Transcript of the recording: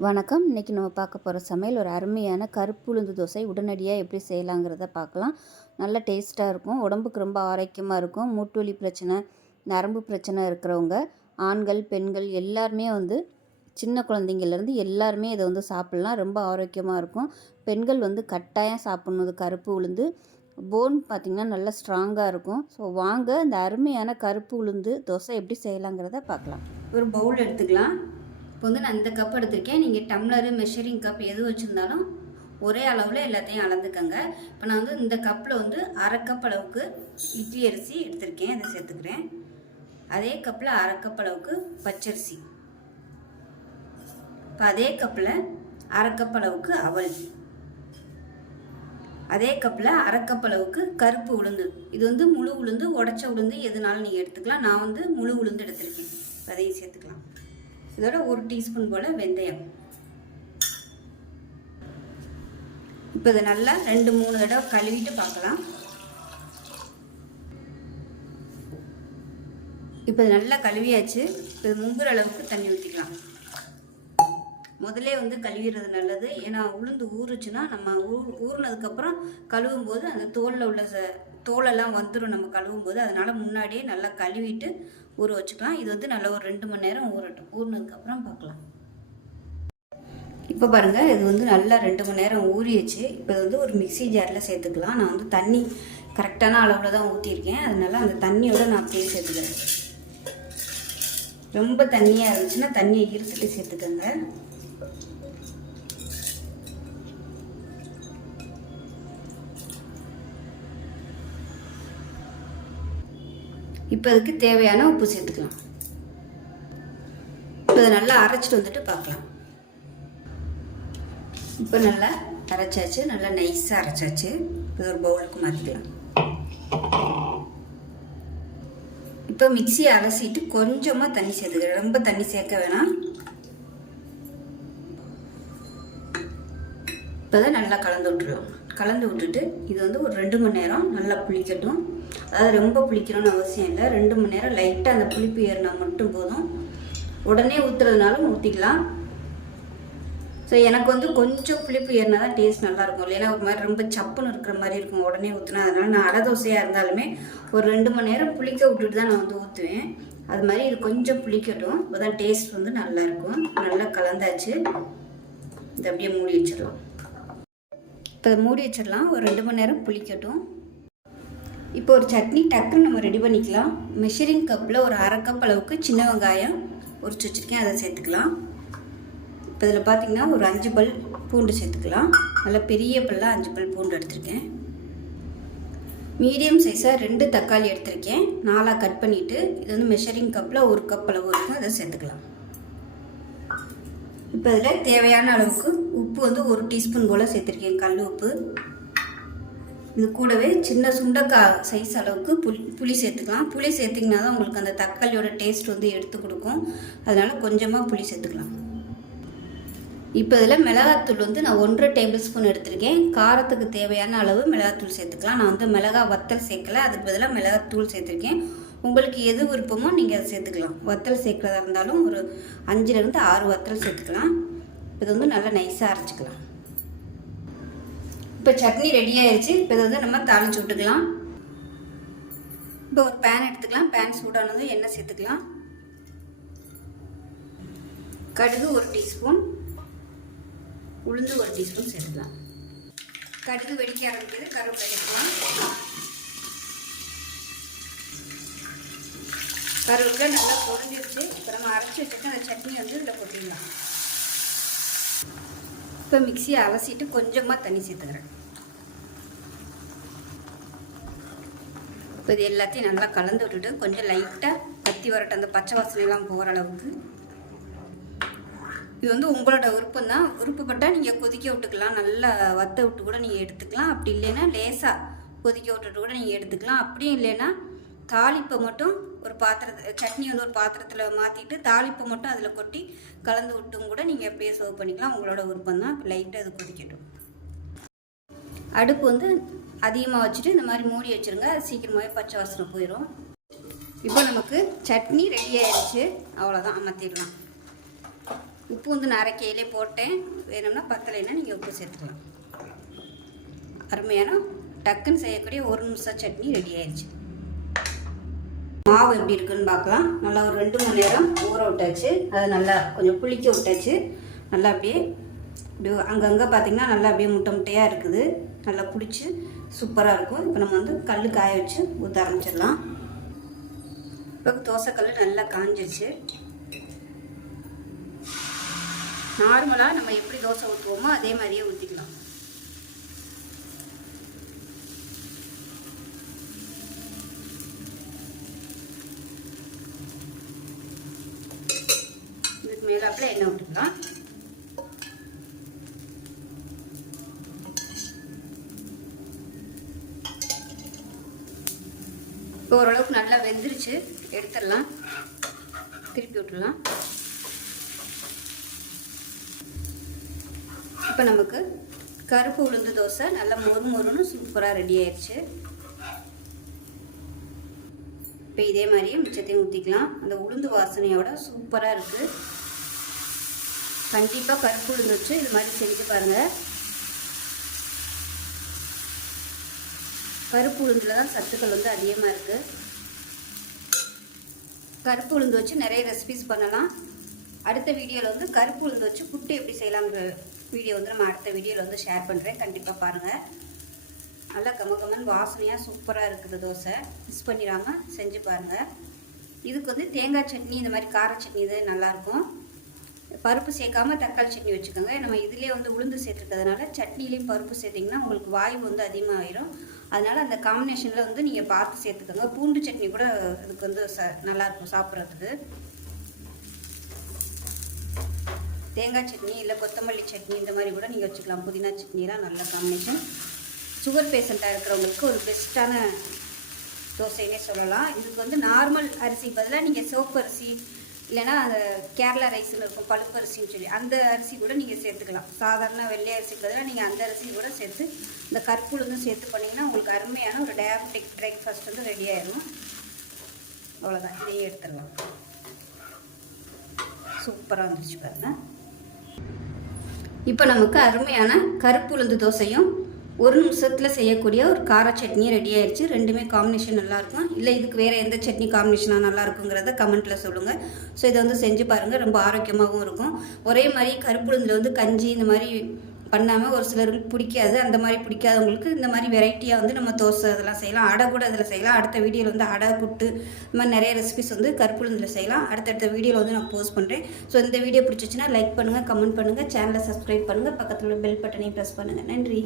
வணக்கம். இன்றைக்கி நம்ம பார்க்க போகிற சமையல் ஒரு அருமையான கருப்பு உளுந்து தோசை. உடனடியாக எப்படி செய்யலாங்கிறத பார்க்கலாம். நல்ல டேஸ்ட்டாக இருக்கும். உடம்புக்கு ரொம்ப ஆரோக்கியமாக இருக்கும். மூட்டு வலி பிரச்சனை நரம்பு பிரச்சனை இருக்கிறவங்க ஆண்கள் பெண்கள் எல்லாருமே வந்து சின்ன குழந்தைங்கள்லேருந்து எல்லாருமே இதை வந்து சாப்பிட்லாம். ரொம்ப ஆரோக்கியமாக இருக்கும். பெண்கள் வந்து கட்டாயம் சாப்பிட்ணும். இது கருப்பு உளுந்து. போன் பார்த்திங்கன்னா நல்லா ஸ்ட்ராங்காக இருக்கும். ஸோ வாங்க. இந்த அருமையான கருப்பு உளுந்து தோசை எப்படி செய்யலாங்கிறத பார்க்கலாம். ஒரு பவுல் எடுத்துக்கலாம். இப்போ வந்து நான் இந்த கப் எடுத்திருக்கேன். நீங்கள் டம்ளரு மெஷரிங் கப் எது வச்சுருந்தாலும் ஒரே அளவில் எல்லாத்தையும் அளந்துக்கங்க. இப்போ நான் வந்து இந்த கப்பில் வந்து அரை கப் அளவுக்கு இட்லி அரிசி எடுத்திருக்கேன். இதை சேர்த்துக்கிறேன். அதே கப்பில் அரை கப் அளவுக்கு பச்சரிசி. இப்போ அதே கப்பில் அரை கப் அளவுக்கு அவல். அதே கப்பில் அரை கப் அளவுக்கு கருப்பு உளுந்து. இது வந்து முழு உளுந்து உடச்ச உளுந்து எதுனாலும் நீங்கள் எடுத்துக்கலாம். நான் வந்து முழு உளுந்து எடுத்திருக்கேன். அதையும் சேர்த்துக்கலாம். இதோட ஒரு டீஸ்பூன் போல் வெந்தயம். இப்போ இதை நல்லா ரெண்டு மூணு தடவை கழுவிட்டு பார்க்கலாம். இப்போ இது நல்லா கழுவியாச்சு. இப்போ இது முங்குற அளவுக்கு தண்ணி ஊற்றிக்கலாம் முதல்ல வந்து கழுவிடுறது நல்லது. ஏன்னா உளுந்து ஊறுச்சுன்னா நம்ம ஊ ஊறினதுக்கப்புறம் கழுவும் போது அந்த தோலில் உள்ள ச தோலெல்லாம் வந்துடும் நம்ம கழுவும் போது அதனால் முன்னாடியே நல்லா கழுவிட்டு ஊற வச்சுக்கலாம். இது வந்து நல்லா ஒரு ரெண்டு மணி நேரம் ஊறட்டும். ஊறினதுக்கப்புறம் பார்க்கலாம். இப்போ பாருங்கள் இது வந்து நல்லா ரெண்டு மணி நேரம் ஊறிடுச்சு இப்போ இது வந்து ஒரு மிக்ஸி ஜாரில் சேர்த்துக்கலாம். நான் வந்து தண்ணி கரெக்டான அளவில் தான் ஊற்றிருக்கேன் அதனால அந்த தண்ணியோட நான் அப்படியே சேர்த்துக்கிறேன். ரொம்ப தண்ணியாக இருந்துச்சுன்னா தண்ணியை இருத்துட்டு சேர்த்துக்கோங்க. இப்போ அதுக்கு தேவையான உப்பு சேர்த்துக்கலாம். இப்போ இதை நல்லா அரைச்சிட்டு வந்துட்டு பார்க்கலாம் இப்போ நல்லா அரைச்சாச்சு நல்லா நைஸாக அரைச்சாச்சு. இப்போ ஒரு பவுலுக்கு மாற்றிக்கலாம் இப்போ மிக்சியை அலசிட்டு கொஞ்சமாக தண்ணி சேர்த்துக்கிறேன் ரொம்ப தண்ணி சேர்க்க வேணாம். இப்போ தான் நல்லா கலந்து விட்டுருவோம் கலந்து விட்டுட்டு இது வந்து ஒரு ரெண்டு மணி நேரம் நல்லா புளிக்கட்டும். அதாவது ரொம்ப புளிக்கணும்னு அவசியம் இல்லை. ரெண்டு மணி நேரம் லைட்டாக அந்த புளிப்பு ஏறினா மட்டும் போதும். உடனே ஊற்றுறதுனாலும் ஊற்றிக்கலாம் ஸோ எனக்கு வந்து கொஞ்சம் புளிப்பு ஏறினா தான் டேஸ்ட் நல்லாயிருக்கும். இல்லைன்னா ஒரு மாதிரி ரொம்ப சப்புன்னு இருக்கிற மாதிரி இருக்கும். உடனே ஊற்றினா அதனால் நான் அடை தோசையாக இருந்தாலுமே ஒரு ரெண்டு மணி நேரம் புளிக்க விட்டுட்டு தான் நான் வந்து ஊற்றுவேன் அது மாதிரி இது கொஞ்சம் புளிக்கட்டும். அப்போ தான் டேஸ்ட் வந்து நல்லாயிருக்கும். நல்லா கலந்தாச்சு. இதை அப்படியே மூடி வச்சிடலாம். இப்போ மூடி வச்சிடலாம். ஒரு ரெண்டு மணி நேரம் புளிக்கட்டும். இப்போ ஒரு சட்னி டக்குன்னு நம்ம ரெடி பண்ணிக்கலாம். மெஷரிங் கப்பில் ஒரு அரை கப் அளவுக்கு சின்ன வெங்காயம் உரிச்சு வச்சுருக்கேன். அதை சேர்த்துக்கலாம். இப்போ இதில் பார்த்தீங்கன்னா ஒரு அஞ்சு பல் பூண்டு சேர்த்துக்கலாம். நல்லா பெரிய பல்லாக அஞ்சு பல் பூண்டு எடுத்திருக்கேன். மீடியம் சைஸாக ரெண்டு தக்காளி எடுத்திருக்கேன். நாலாக கட் பண்ணிவிட்டு இது வந்து மெஷரிங் கப்பில் ஒரு கப் அளவு இருக்கும் அதை சேர்த்துக்கலாம். இப்போ இதில் தேவையான அளவுக்கு உப்பு வந்து ஒரு டீஸ்பூன் போல் சேர்த்துருக்கேன். கல் உப்பு. இது கூடவே சின்ன சுண்டக்காய் சைஸ் அளவுக்கு புளி புளி சேர்த்துக்கலாம். புளி சேர்த்திங்கன்னா தான் உங்களுக்கு அந்த தக்காளியோட டேஸ்ட் வந்து எடுத்து கொடுக்கும். அதனால் கொஞ்சமாக புளி சேர்த்துக்கலாம். இப்போ இதில் மிளகாத்தூள் வந்து நான் ஒன்றரை டேபிள் ஸ்பூன் எடுத்திருக்கேன். காரத்துக்கு தேவையான அளவு மிளகாத்தூள் சேர்த்துக்கலாம். நான் வந்து மிளகா வத்தல் சேர்க்கல. அதுக்கு பதிலாக மிளகாத்தூள் சேர்த்துருக்கேன். உங்களுக்கு எது விருப்பமோ நீங்கள் அதை சேர்த்துக்கலாம். வத்தல் சேர்க்குறதா இருந்தாலும் ஒரு அஞ்சுலேருந்து ஆறு வத்தல் சேர்த்துக்கலாம். இது வந்து நல்லா நைஸாக அரைச்சிக்கலாம். இப்போ சட்னி ரெடி ஆயிடுச்சு இப்போ இதை வந்து நம்ம தாளிச்சு விட்டுக்கலாம். இப்போ ஒரு பேன் எடுத்துக்கலாம். பேன் சூடானதும் எண்ணெய் சேர்த்துக்கலாம். கடுகு ஒரு டீஸ்பூன். உளுந்து ஒரு டீஸ்பூன் சேர்த்துக்கலாம். கடுகு வெடிக்க ஆரம்பிக்கிறது கருவேப்பிலை எடுத்துக்கலாம் கருவேப்பிலை நல்லா பொருந்திருச்சு இப்போ நம்ம அரைச்சி வச்சுட்டு அந்த சட்னி வந்து இதில் கொட்டிடலாம். இப்போ மிக்சியை அலசிட்டு கொஞ்சமாக தண்ணி சேர்த்துக்கிறேன். இப்போ இது எல்லாத்தையும் நல்லா கலந்து விட்டுட்டு கொஞ்சம் லைட்டாக கத்தி வரட்டும் அந்த பச்சை வாசனைலாம் போகிற அளவுக்கு. இது வந்து உங்களோட விருப்பம் தான் விருப்பப்பட்டால் நீங்கள் கொதிக்க விட்டுக்கலாம். நல்லா வத்த விட்டு கூட நீங்கள் எடுத்துக்கலாம். அப்படி இல்லைன்னா லேசாக கொதிக்க விட்டுட்டு கூட நீங்கள் எடுத்துக்கலாம். அப்படியும் இல்லைன்னா தாளிப்பை மட்டும் ஒரு பாத்திரத்தை சட்னி வந்து ஒரு பாத்திரத்தில் மாற்றிட்டு தாளிப்பை மட்டும் அதில் கொட்டி கலந்து விட்டும் கூட நீங்கள் அப்படியே சர்வ் பண்ணிக்கலாம். உங்களோட விருப்பம் தான். லைட்டாக அது கொதிக்கட்டும். அடுப்பு வந்து அதிகமாக வச்சுட்டு இந்த மாதிரி மூடி வச்சுருங்க. அது சீக்கிரமாகவே பச்சை வாசனை போயிடும் இப்போ நமக்கு சட்னி ரெடி ஆயிடுச்சு. அவ்வளோதான் அமர்த்திடலாம். உப்பு வந்து நான் அரைக்கையிலே போட்டேன். வேணும்னா பத்தலைன்னா நீங்கள் உப்பு சேர்த்துக்கலாம். அருமையான டக்குன்னு செய்யக்கூடிய ஒரு நிமிஷம் சட்னி ரெடி ஆயிடுச்சு. மாவு எப்படி இருக்குன்னு பார்க்கலாம். நல்லா ஒரு ரெண்டு மணி நேரம் ஊற விட்டாச்சு. அதை நல்லா கொஞ்சம் புளிக்க விட்டாச்சு. நல்லா அப்படியே இப்படி அங்கங்கே பார்த்தீங்கன்னா நல்லா அப்படியே முட்டை முட்டையாக இருக்குது. நல்லா பிடிச்சி சூப்பராக இருக்கும். இப்போ நம்ம வந்து கல் காய வச்சு ஊற்ற ஆரம்பிச்சிடலாம். இப்போ தோசைக்கல் நல்லா காஞ்சிச்சு நார்மலாக நம்ம எப்படி தோசை ஊற்றுவோமோ அதே மாதிரியே ஊற்றிக்கலாம் இதுக்கு எண்ணெய் விட்டுக்கலாம்? இப்போ ஓரளவுக்கு நல்லா வெந்துருச்சு. எடுத்துடலாம். திருப்பி விட்டுடலாம். இப்போ நமக்கு கருப்பு உளுந்து தோசை நல்லா மொறு மொறுன்னு சூப்பராக ரெடி ஆயிடுச்சு இப்போ இதே மாதிரியே மிச்சத்தையும் ஊற்றிக்கலாம் அந்த உளுந்து வாசனையோட சூப்பராக இருக்குது கண்டிப்பாக கருப்பு உளுந்து வச்சு இது மாதிரி செஞ்சு பாருங்கள் கருப்பு உளுந்தில் தான் சத்துக்கள் வந்து அதிகமாக இருக்குது கருப்பு உளுந்து வச்சு நிறைய ரெசிபிஸ் பண்ணலாம். அடுத்த வீடியோவில் வந்து கருப்பு உளுந்து வச்சு புட்டு எப்படி செய்யலாங்கிற வீடியோ வந்து நம்ம அடுத்த வீடியோவில் வந்து ஷேர் பண்ணுறேன் கண்டிப்பாக பாருங்கள் நல்லா கம கமன் வாசனையாக சூப்பராக இருக்குது தோசை. மிஸ் பண்ணிடாமல் செஞ்சு பாருங்கள் இதுக்கு வந்து தேங்காய் சட்னி இந்த மாதிரி கார சட்னி இது நல்லாயிருக்கும் பருப்பு சேர்க்காம தக்காளி சட்னி வச்சுக்கோங்க. நம்ம இதிலே வந்து உளுந்து சேர்த்துருக்கிறதுனால சட்னிலையும் பருப்பு சேர்த்திங்கன்னா உங்களுக்கு வாயு வந்து அதிகமாகிடும் அதனால் அந்த காம்பினேஷனில் வந்து நீங்கள் பார்த்து சேர்த்துக்கோங்க. பூண்டு சட்னி கூட இதுக்கு வந்து ச நல்லாயிருக்கும் சாப்பிட்றதுக்கு. தேங்காய் சட்னி இல்லை கொத்தமல்லி சட்னி இந்த மாதிரி கூட நீங்கள் வச்சுக்கலாம். புதினா சட்னிலாம் நல்ல காம்பினேஷன் சுகர் பேஷண்ட்டாக இருக்கிறவங்களுக்கு ஒரு பெஸ்ட்டான தோசைன்னே சொல்லலாம். இதுக்கு வந்து நார்மல் அரிசி பதிலாக நீங்கள் சிவப்பு அரிசி இல்லைன்னா அந்த கேரளா ரைஸ்னு இருக்கும் பழுப்பு அரிசின்னு சொல்லி அந்த அரிசி கூட நீங்கள் சேர்த்துக்கலாம். சாதாரண வெள்ளை அரிசி பதிலாக நீங்கள் அந்த அரிசி கூட சேர்த்து இந்த கற்புளுந்தும் சேர்த்து பண்ணிங்கன்னா உங்களுக்கு அருமையான ஒரு டயாபெட்டிக் பிரேக்ஃபாஸ்ட் வந்து ரெடி ஆயிடும் அவ்வளோதான் இதையும் எடுத்துடலாம். சூப்பராக வந்துருச்சு பாருங்கள் இப்போ நமக்கு அருமையான கருப்பு உளுந்து தோசையும் ஒரு நிமிஷத்தில் செய்யக்கூடிய ஒரு கார சட்னி ரெடி ஆயிடுச்சு ரெண்டுமே காம்பினேஷன் நல்லாயிருக்கும். இல்லை இதுக்கு வேறு எந்த சட்னி காம்பினேஷனாக நல்லா இருக்குங்கிறத கமெண்ட்டில் சொல்லுங்கள் ஸோ இதை வந்து செஞ்சு பாருங்கள் ரொம்ப ஆரோக்கியமாகவும் இருக்கும். ஒரே மாதிரி கருப்புழுந்தில் வந்து கஞ்சி இந்த மாதிரி பண்ணாமல் ஒரு சிலருக்கு பிடிக்காது. அந்த மாதிரி பிடிக்காதவங்களுக்கு இந்த மாதிரி வெரைட்டியாக வந்து நம்ம தோசை அதெல்லாம் செய்யலாம். அடை கூட அதில் செய்யலாம். அடுத்த வீடியோவில் வந்து அடை புட்டு இந்த மாதிரி நிறைய ரெசிபிஸ் வந்து கருப்புளுந்தில் செய்யலாம். அடுத்தடுத்த வீடியோவில் வந்து நான் போஸ்ட் பண்ணுறேன் ஸோ இந்த வீடியோ பிடிச்சிச்சின்னா லைக் பண்ணுங்கள் கமெண்ட் பண்ணுங்கள் சேனலை சப்ஸ்கிரைப் பண்ணுங்கள் பக்கத்தில் உள்ள பெல் பட்டனையும் ப்ரெஸ் பண்ணுங்கள் நன்றி.